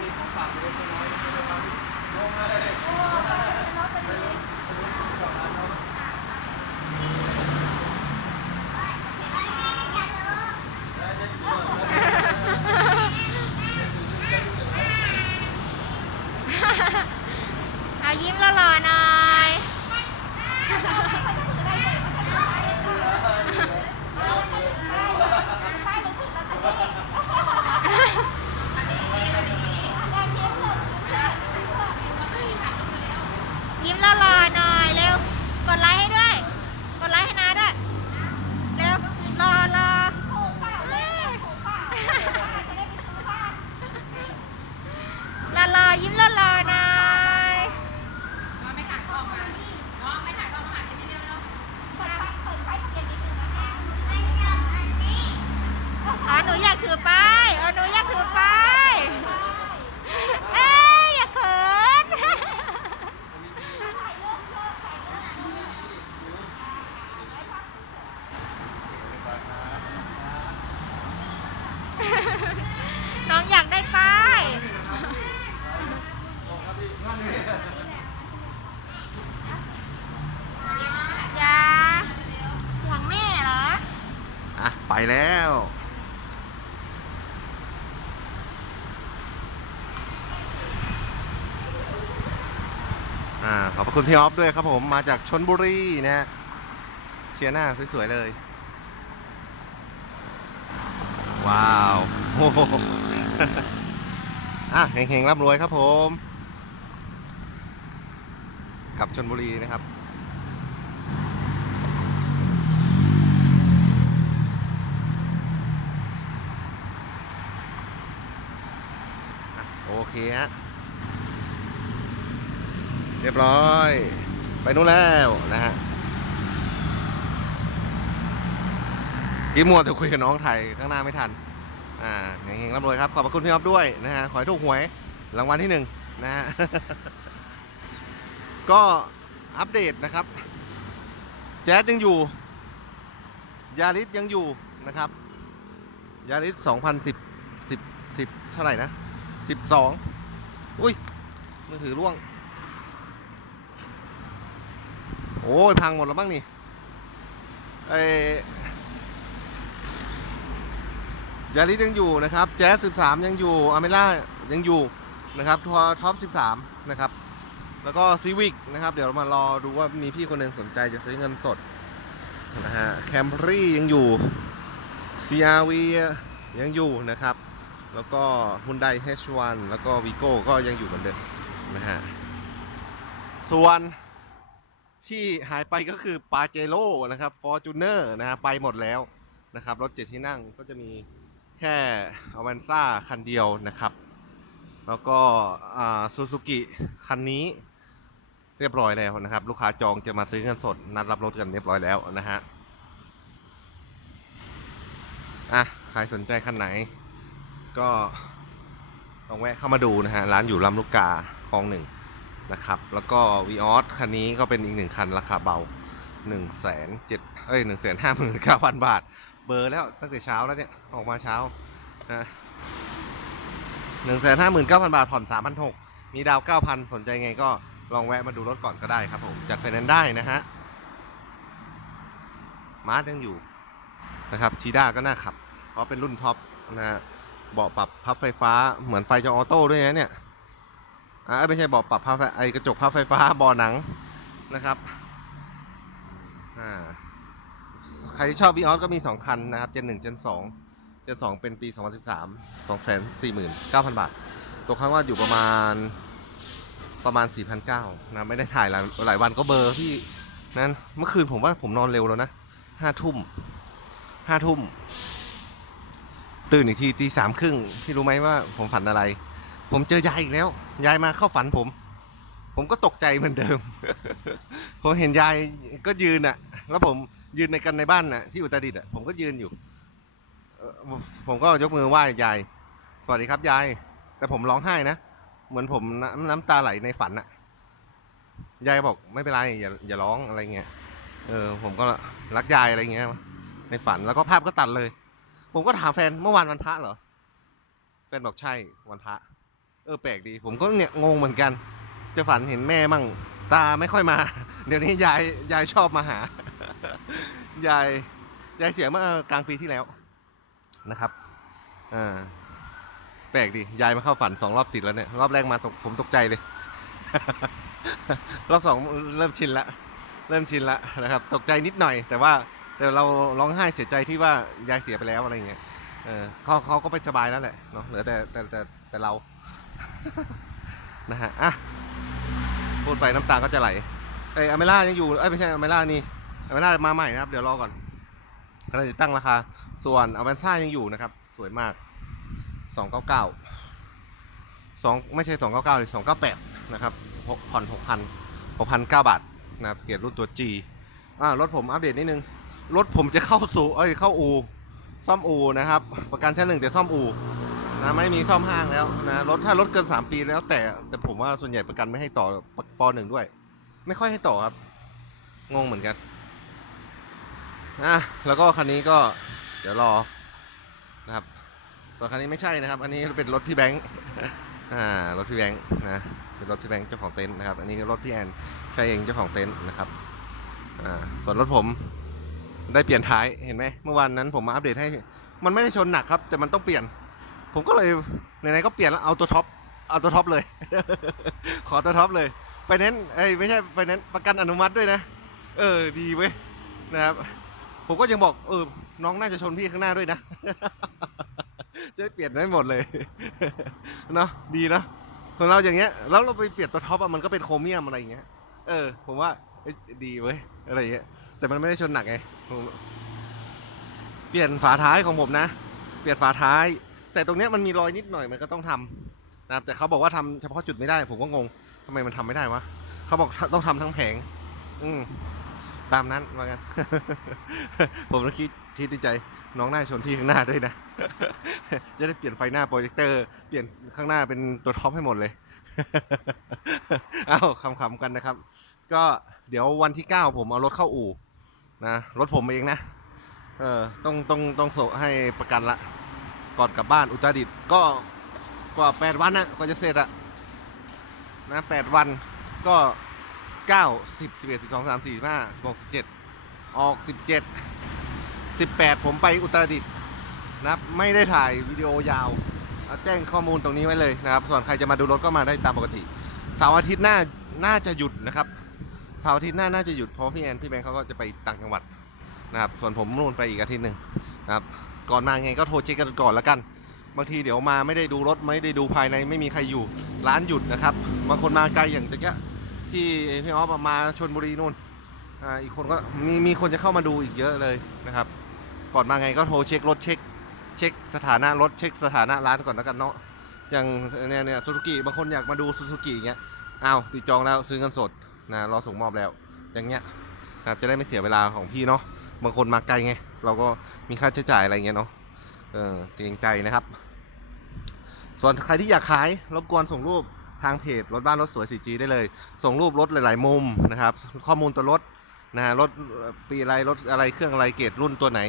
มีของฝากเล็กน้อยนะครับน้องอะไรลงอะไรเล็กไปรู้ไปรู้ที่ก่นร้านเแล้ว อ่า ขอบพระคุณพี่ออฟด้วยครับผมมาจากชนบุรีนะฮะเชียน้าสวย ๆ เลย ว้าวโอ้โหอะเฮงๆร่ำรวยครับผม กับชนบุรีนะครับ เคฮะ เรียบร้อย ไปนู่นแล้วนะฮะกี้มัวแต่คุยกับน้องไทยข้างหน้าไม่ทัน อ่าเฮงๆร่ำรวยครับ ขอบพระคุณพี่อ๊อฟด้วยนะฮะ ขอให้ถูกหวย รางวัลที่หนึ่งนะฮะ ก็อัปเดตนะครับ แจ๊สยังอยู่ ยาริสยังอยู่นะครับ ยาริส2010 10 10 เท่าไหร่นะ 12 อุ้ยมือถือร่วง โอ้ยพังหมดแล้วบ้างนี่ไอยาริสยังอยู่นะครับ แจ๊ส13ยังอยู่อเมล่ายังอยู่นะครับทัวร์ท็อป13นะครับ แล้วก็ซีวิกนะครับ เดี๋ยวมารอดูว่ามีพี่คนหนึ่งสนใจจะซื้อเงินสดนะฮะแคมรี่ยังอยู่ CRV ยังอยู่นะครับ แล้วก็ Hyundai H1 แล้วก็ Vigo ก็ยังอยู่เหมือนเดิมนะฮะ ส่วนที่หายไปก็คือปาเจโร่นะครับ Fortuner นะฮะไปหมดแล้วนะครับ รถเจ็ดที่นั่งก็จะมีแค่อ v a n z a คันเดียวนะครับ แล้วก็ซูซูกิคันนี้เรียบร้อยแล้วนะครับ ลูกค้าจองจะมาซื้อเงินสด นัดรับรถกันเรียบร้อยแล้วนะฮะอะใครสนใจคันไหน ก็ลองแวะเข้ามาดูนะฮะ ร้านอยู่ลำลูกกาคลองหนึ่งนะครับ แล้วก็วีออสคันนี้ก็เป็นอีกหนึ่งคันราคาเบา1นึ่งแสนเจ็ดเอ้ยหนึ่งแสนห้าหมื่นเก้าพันบาท เบอร์แล้วตั้งแต่เช้าแล้วเนี่ย ออกมาเช้านะหนึ่งแสนห้าหมื่นเก้าพันบาทผ่อนสามพันหกมีดาวเก้าพันสนใจไงก็ลองแวะมาดูรถก่อนก็ได้ครับผม จัดไฟแนนซ์ได้นะฮะ มาร์ทยังอยู่นะครับชีด้าก็น่าขับ เพราะเป็นรุ่นท็อปนะฮะ เบาะปรับพับไฟฟ้าเหมือนไฟจะออโต้ด้วยนะเนี่ยอ่าไม่ใช่เบาะปรับพับไอกระจกพับไฟฟ้าเบาะหนังนะครับอ่าใครที่ชอบวีออสก็มี 2 คันนะครับเจนหนึ่งเจนสองเจนสองเป็นปี 2013 2 4 9 0 0 0 บาท ตัวครั้งว่าอยู่ประมาณประมาณ 4,900นะไม่ได้ถ่ายหลายหลายวันก็เบอร์พี่นั้นเมื่อคืนผมว่าผมนอนเร็วแล้วนะห้าทุ่มห้าทุ่ม ตื่นอีกทีตีสามครึ่งพี่รู้ไหมว่าผมฝันอะไร ผมเจอยายอีกแล้ว ยายมาเข้าฝันผม ผมก็ตกใจเหมือนเดิม ผมเห็นยายก็ยืนอะแล้วผมยืนในกันในบ้านน่ะที่อุตรดิตถ์อะผมก็ยืนอยู่ผมก็ยกมือไหว้ยาย สวัสดีครับยาย แต่ผมร้องไห้นะ เหมือนผมน้ำน้ำตาไหลในฝันอะยายบอกไม่เป็นไรอย่าอย่าร้องอะไรเงี้ย เออผมก็รักยายอะไรเงี้ยในฝันแล้วก็ภาพก็ตัดเลย ผมก็ถามแฟนเมื่อวานวันพระเหรอ แฟนบอกใช่วันพระ เออแปลกดี ผมก็เนี่ยงงเหมือนกัน จะฝันเห็นแม่มั่ง ตาไม่ค่อยมา เดี๋ยวนี้ยายยายชอบมาหา ยายยายเสียเมื่อกลางปีที่แล้วนะครับอ่าแปลกดียายมาเข้าฝันสองรอบติดแล้วเนี่ย รอบแรกมาตกผมตกใจเลย รอบสองเริ่มชินละ เริ่มชินละนะครับ ตกใจนิดหน่อย แต่ว่า แต่เราร้องไห้เสียใจที่ว่ายายเสียไปแล้วอะไรเงี้ยเออเขาเขาก็ไปสบายแล้วแหละเนาะเหลือแต่แต่แต่แต่เรา นะฮะอะพูดไปน้ำตาก็จะไหลเอ้ยอเมล่ายังอยู่เอ้ยไม่ใช่อเมล่านี่อเมล่ามาใหม่นะครับ เดี๋ยวรอก่อนกำลังจะตั้งราคา ส่วนอเมซ่ายังอยู่นะครับ สวยมากสองเก้าเก้าสองไม่ใช่สองเก้าเก้าสองเก้าแปดนะครับหกผ่อนหกพันหกพันเก้าบาทนะครับเกียรติรุ่นตัว G อ่ารถผมอัปเดตนิดนึง รถผมจะเข้าสู่เอ้ยเข้าอูซ่อมอูนะครับ ประกันชั้นหนึ่งแต่ซ่อมอูนะไม่มีซ่อมห้างแล้วนะรถถ้ารถเกิน 3 ปีแล้วแต่แต่ผมว่าส่วนใหญ่ประกันไม่ให้ต่อปปหนึ่งด้วย ไม่ค่อยให้ต่อครับ งงเหมือนกันอะแล้วก็คันนี้ก็เดี๋ยวรอนะครับส่วนคันนี้ไม่ใช่นะครับ อันนี้เป็นรถพี่แบงค์อ่ารถพี่แบงค์นะเป็นรถพี่แบงค์เจ้าของเต็นท์นะครับ อันนี้รถพี่แอนใช้เองเจ้าของเต็นท์นะครับอ่าส่วนรถผม ได้เปลี่ยนท้ายเห็นไหมเมื่อวานนั้นผมมาอัปเดตให้ มันไม่ได้ชนหนักครับ แต่มันต้องเปลี่ยน ผมก็เลยไหนๆก็เปลี่ยนแล้วเอาตัวท็อปเอาตัวท็อปเลย ขอตัวท็อปเลยไฟแนนซ์เอ้ไม่ใช่ไฟแนนซ์ประกันอนุมัติด้วยนะ เออดีเว้ยนะครับ ผมก็ยังบอกเออน้องน่าจะชนพี่ข้างหน้าด้วยนะจะเปลี่ยนได้หมดเลยเนาะดีเนาะคนเราอย่างเงี้ยแล้วเราไปเปลี่ยนตัวท็อปอะมันก็เป็นโครเมียมอะไรอย่างเงี้ยเออ ผมว่าดีเว้ยอะไรเงี้ย แต่มันไม่ได้ชนหนักไงเปลี่ยนฝาท้ายของผมนะ เปลี่ยนฝาท้าย แต่ตรงเนี้ยมันมีรอยนิดหน่อยมันก็ต้องทำนะครับแต่เขาบอกว่าทำเฉพาะจุดไม่ได้ ผมก็งงทำไมมันทำไม่ได้วะเขาบอกต้องทำทั้งแผง อืมตามนั้นว่ากันผมก็คิดคิดในใจน้องหน้าชนที่ข้างหน้าด้วยนะ จะได้เปลี่ยนไฟหน้าโปรเจคเตอร์ เปลี่ยนข้างหน้าเป็นตัวท็อปให้หมดเลย เอาคำๆกันนะครับ ก็เดี๋ยววันที่ 9 ผมเอารถเข้าอู่ นะรถผมเองนะเออต้องต้องต้องโสให้ประกันละก่อนกลับบ้านอุตรดิตถ์ก็กว่า8วันนะกว่าจะเสร็จอะนะ8วันก็9 10 11 12 13 14 15 16 17ออก17 18ผมไปอุตรดิตถ์นะครับไม่ได้ถ่ายวิดีโอยาวเอาแจ้งข้อมูลตรงนี้ไว้เลยนะครับ ส่วนใครจะมาดูรถก็มาได้ตามปกติเสาร์อาทิตย์หน้าน่าจะหยุดนะครับ เสาร์อาทิตย์หน้าน่าจะหยุดเพราะพี่แอนพี่แบงค์เขาก็จะไปต่างจังหวัดนะครับ ส่วนผมนู่นไปอีกอาทิตย์หนึ่งนะครับ ก่อนมาไงก็โทรเช็คกันก่อนละกัน บางทีเดี๋ยวมาไม่ได้ดูรถไม่ได้ดูภายในไม่มีใครอยู่ร้านหยุดนะครับบางคนมาไกลอย่างตะกี้ที่พี่ออฟมาชนบุรีนู่นอ่าอีกคนก็มีมีคนจะเข้ามาดูอีกเยอะเลยนะครับ ก่อนมาไงก็โทรเช็ครถเช็ค เช็คสถานะรถเช็คสถานะร้านก่อนแล้วกันเนาะอย่างเนี่ยเนี่ยซูซูกิบางคนอยากมาดูซูซูกิอย่างเงี้ยอ้าวติดจองแล้วซื้อเงินสด นะรอส่งมอบแล้ว อย่างเงี้ยนะจะได้ไม่เสียเวลาของพี่เนาะบางคนมาไกลไง เราก็มีค่าใช้จ่ายอะไรเงี้ยเนาะเออเกรงใจนะครับ ส่วนใครที่อยากขายรบกวนส่งรูปทางเพจรถบ้านรถสวย 4G ได้เลย ส่งรูปรถหลาย ๆ มุมนะครับ ข้อมูลตัวรถนะฮะรถปีอะไรรถอะไรเครื่องอะไรเกรดรุ่นตัวไหน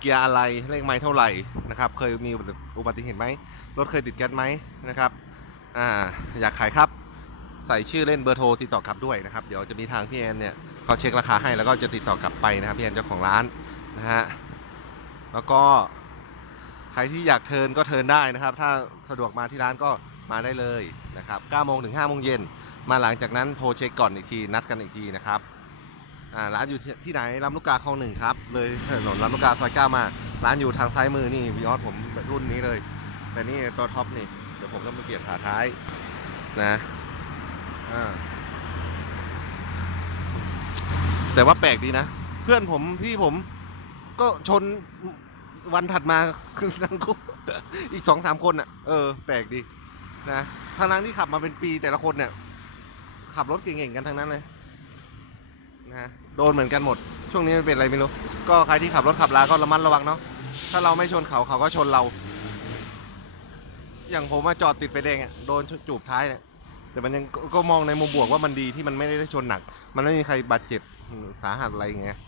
เกียร์อะไรเลขไม้เท่าไหร่นะครับเคยมีอุบัติเหตุไหมรถเคยติดแก๊สไหมนะครับอ่าอยากขายครับ ใส่ชื่อเล่นเบอร์โทรติดต่อกลับด้วยนะครับ เดี๋ยวจะมีทางพี่แอนเนี่ยเขาเช็คราคาให้แล้วก็จะติดต่อกลับไปนะครับพี่แอนเจ้าของร้านนะฮะแล้วก็ใครที่อยากเทินก็เทินได้นะครับ ถ้าสะดวกมาที่ร้านก็มาได้เลยนะครับ9โมงถึง5โมงเย็นมาหลังจากนั้นโทรเช็คก่อนอีกทีนัดกันอีกทีนะครับร้านอยู่ที่ไหนลำลูกกาคลองหนึ่งครับ เลยถนนลำลูกกาซอยเก้ามา ร้านอยู่ทางซ้ายมือนี่วีออสผมรุ่นนี้เลย แต่นี่ตัวท็อปนี่ เดี๋ยวผมก็มาเปลี่ยนฝาท้ายนะ แต่ว่าแปลกดีนะ เพื่อนผมพี่ผมก็ชนวันถัดมาทั้งคู่อีกสองสามคนอะ เออ แปลกดีนะทางนั้นที่ขับมาเป็นปีแต่ละคนเนี่ย ขับรถเก่งๆกันทั้งนั้นเลยนะโดนเหมือนกันหมด ช่วงนี้มันเป็นอะไรไม่รู้ ก็ใครที่ขับรถขับลาก็ระมัดระวังเนาะถ้าเราไม่ชนเขาเขาก็ชนเรา อย่างผมมาจอดติดไฟแดงอะโดนจูบท้ายเนี่ย แต่มันยังก็ก็มองในมุมบวกว่ามันดีที่มันไม่ได้ชนหนัก มันไม่มีใครบาดเจ็บสาหัสอะไรอย่างเงี้ย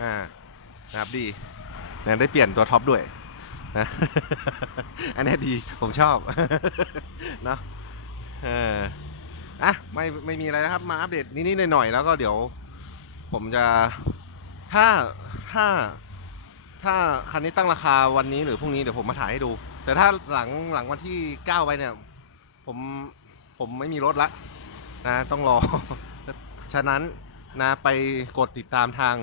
อ่านะครับดีนะได้เปลี่ยนตัวท็อปด้วยนะอันนี้ดีผมชอบเนาะเอออะไม่ไม่มีอะไรนะครับ มาอัปเดตนิดๆหน่อยๆแล้วก็เดี๋ยว ผมจะถ้าถ้าถ้าคันนี้ตั้งราคาวันนี้หรือพรุ่งนี้เดี๋ยวผมมาถ่ายให้ดู แต่ถ้าหลังหลังวันที่เก้าไปเนี่ย ผม ผมไม่มีรถละนะต้องรอ ฉะนั้นนะไปกดติดตามทาง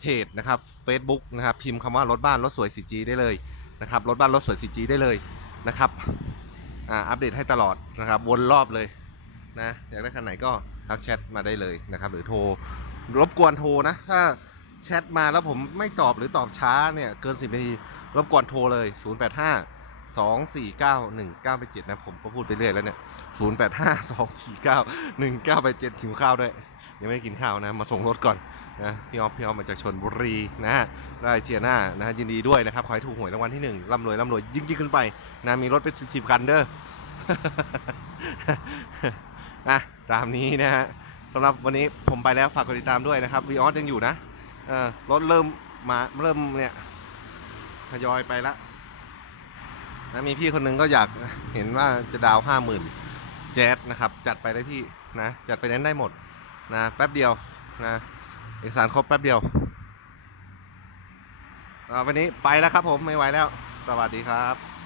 เพจนะครับ Facebook นะครับ พิมพ์คำว่ารถบ้านรถสวย 4G ได้เลยนะครับรถบ้านรถสวย 4G ได้เลยนะครับอ่าอัปเดตให้ตลอดนะครับวนรอบเลยนะอยากได้คันไหนก็ทักแชทมาได้เลยนะครับ หรือโทรรบกวนโทรนะ ถ้าแชทมาแล้วผมไม่ตอบหรือตอบช้าเนี่ย เกิน 10นาทีรบกวนโทรเลย 085 2 4 9 1 9ไป7นะผมก็พูดไปเรื่อยแล้วเนี่ย085 2 4 9 1 9ไป7หิวข้าวด้วย ยังไม่ได้กินข้าวนะ มาส่งรถก่อนนะพี่ออฟพี่ออฟมาจากชนบุรีนะฮะได้เทียหน้านะฮะยินดีด้วยนะครับ ขอให้ถูกหวยรางวัลที่หนึ่งร่ำรวยร่ำรวยยิ่งยิ่งขึ้นไปนะมีรถเป็นสิบสิบคันเด้อนะตามนี้นะฮะสำหรับวันนี้ผมไปแล้วฝากกดติดตามด้วยนะครับวีออสยังอยู่นะเออรถเริ่มมาเริ่มเนี่ยทยอยไปละ นะมีพี่คนหนึงก็อยากเห็นว่าจะดาวห้าหมื่นแจ๊สนะครับ จัดไปได้พี่นะจัดไฟแนนซ์ได้หมดนะแป๊บเดียวนะเอกสารครบแป๊บเดียวอ่าวันนี้ไปแล้วครับผมไม่ไหวแล้ว สวัสดีครับ